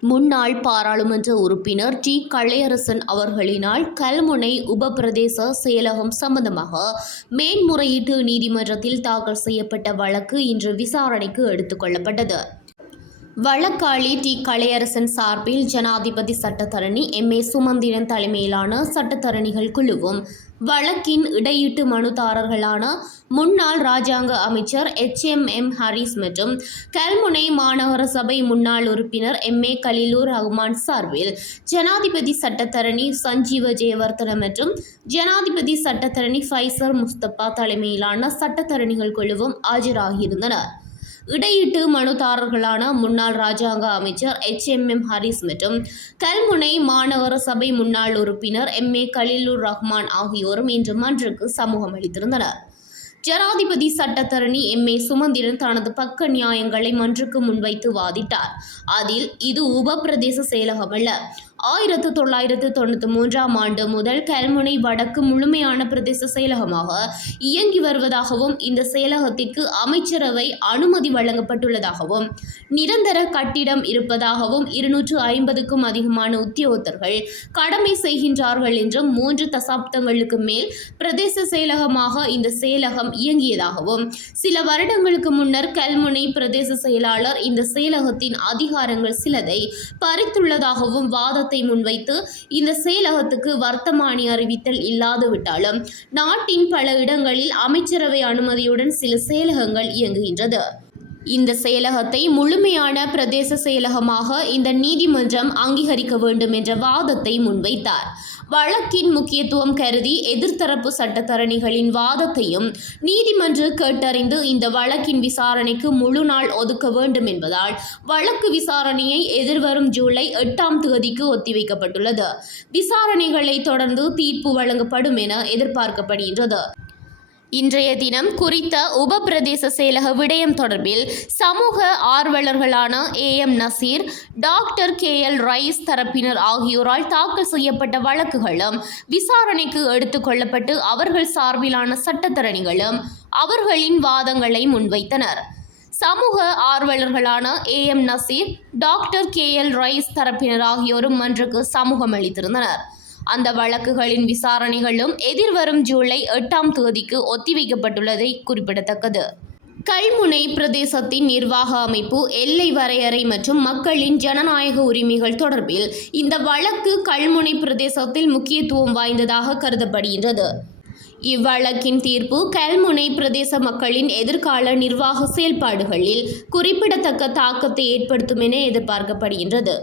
முன்னாள் பாராளுமன்ற உறுப்பினர் டி. கலையரசன் அவர்களினால் கல்முனை உப பிரதேச செயலகம் சம்பந்தமாக மேன்முறையீட்டு நீதிமன்றத்தில் தாக்கல் செய்யப்பட்ட வழக்கு இன்று விசாரணைக்கு எடுத்துக் கொள்ளப்பட்டது. வழக்காளி டி. கலையரசன் சார்பில் ஜனாதிபதி சட்டத்தரணி எம். ஏ. சுமந்திரன் தலைமையிலான சட்டத்தரணிகள் குழுவும் வழக்கின் இடையீட்டு மனுதாரர்களான முன்னாள் ராஜாங்க அமைச்சர் எச். எம். எம். ஹரிஸ் மற்றும் கல்முனை மாநகர சபை முன்னாள் உறுப்பினர் எம். ஏ. கலிலூர் ரஹ்மான் சார்பில் ஜனாதிபதி சட்டத்தரணி சஞ்சீவ ஜெயவர்தன மற்றும் ஜனாதிபதி சட்டத்தரணி ஃபைசர் முஸ்தபா தலைமையிலான சட்டத்தரணிகள் குழுவும் ஆஜராகியிருந்தனர். இடையீட்டு மனுதாரர்களான முன்னாள் ராஜாங்க அமைச்சர் எச் எம் எம் ஹரிஸ் மற்றும் கல்முனை மாநகர சபை முன்னாள் உறுப்பினர் எம் ஏ கலீலுர் ரஹ்மான் ஆகியோரும் இன்று மன்றுக்கு சமூகம் அளித்திருந்தனர் ஜனாதிபதி சட்டத்தரணி எம். ஏ. சுமந்திரன் தனது பக்க நியாயங்களை மன்றுக்கு முன்வைத்து வாதிட்டார். அதில் இது உபபிரதேச செயலகமல்ல ஆயிரத்து தொள்ளாயிரத்து தொண்ணூற்றி மூன்றாம் ஆண்டு முதல் கல்முனை வடக்கு முழுமையான பிரதேச செயலகமாக இயங்கி வருவதாகவும் இந்த செயலகத்திற்கு அமைச்சரவை அனுமதி வழங்கப்பட்டுள்ளதாகவும் நிரந்தர கட்டிடம் இருப்பதாகவும் இருநூற்று ஐம்பதுக்கும் அதிகமான உத்தியோகத்தர்கள் கடமை செய்கின்றார்கள் என்றும் மூன்று தசாப்தங்களுக்கு மேல் பிரதேச செயலகமாக இந்த செயலகம் இயங்கியதாகவும் சில வருடங்களுக்கு முன்னர் கல்முனை பிரதேச செயலாளர் இந்த செயலகத்தின் அதிகாரங்கள் சிலதை பறித்துள்ளதாகவும் வாதத்தை முன்வைத்து இந்த செயலகத்துக்கு வர்த்தமானி அறிவித்தல் இல்லாதுவிட்டாலும் நாட்டின் பல இடங்களில் அமைச்சரவை அனுமதியுடன் சில செயலகங்கள் இயங்குகின்றது. இந்த செயலகத்தை முழுமையான பிரதேச செயலகமாக இந்த நீதிமன்றம் அங்கீகரிக்க வேண்டும் என்ற வாதத்தை முன்வைத்தார். வழக்கின் முக்கியத்துவம் கருதி எதிர்த்தரப்பு சட்டத்தரணிகளின் வாதத்தையும் நீதிமன்று கேட்டறிந்து இந்த வழக்கின் விசாரணைக்கு முழு நாள் ஒதுக்க வேண்டும் என்பதால் வழக்கு விசாரணையை எதிர்வரும் ஜூலை எட்டாம் தேதிக்கு ஒத்திவைக்கப்பட்டுள்ளது. விசாரணைகளை தொடர்ந்து தீர்ப்பு வழங்கப்படும் என எதிர்பார்க்கப்படுகின்றது. இன்றைய தினம் குறித்த உப பிரதேச செயலக விடயம் தொடர்பில் சமூக ஆர்வலர்களான A M Naseer doctor K L Rais தரப்பினர் ஆகியோரால் தாக்கல் செய்யப்பட்ட வழக்குகளும் விசாரணைக்கு எடுத்துக் கொள்ளப்பட்டு அவர்கள் சார்பிலான சட்டத்தரணிகளும் அவர்களின் வாதங்களை முன்வைத்தனர். சமூக ஆர்வலர்களான A M Naseer doctor K L Rais தரப்பினர் ஆகியோரும் மன்றுக்கு சமூகம் அளித்திருந்தனர் அந்த வழக்குகளின் விசாரணைகளும் எதிர்வரும் ஜூலை எட்டாம் தேதிக்கு ஒத்திவைக்கப்பட்டுள்ளதை குறிப்பிடத்தக்கது. கல்முனை பிரதேசத்தின் நிர்வாக அமைப்பு எல்லை வரையறை மற்றும் மக்களின் ஜனநாயக உரிமைகள் தொடர்பில் இந்த வழக்கு கல்முனை பிரதேசத்தில் முக்கியத்துவம் வாய்ந்ததாக கருதப்படுகின்றது. இவ்வழக்கின் தீர்ப்பு கல்முனை பிரதேச மக்களின் எதிர்கால நிர்வாக செயல்பாடுகளில் குறிப்பிடத்தக்க தாக்கத்தை ஏற்படுத்தும் என எதிர்பார்க்கப்படுகின்றது.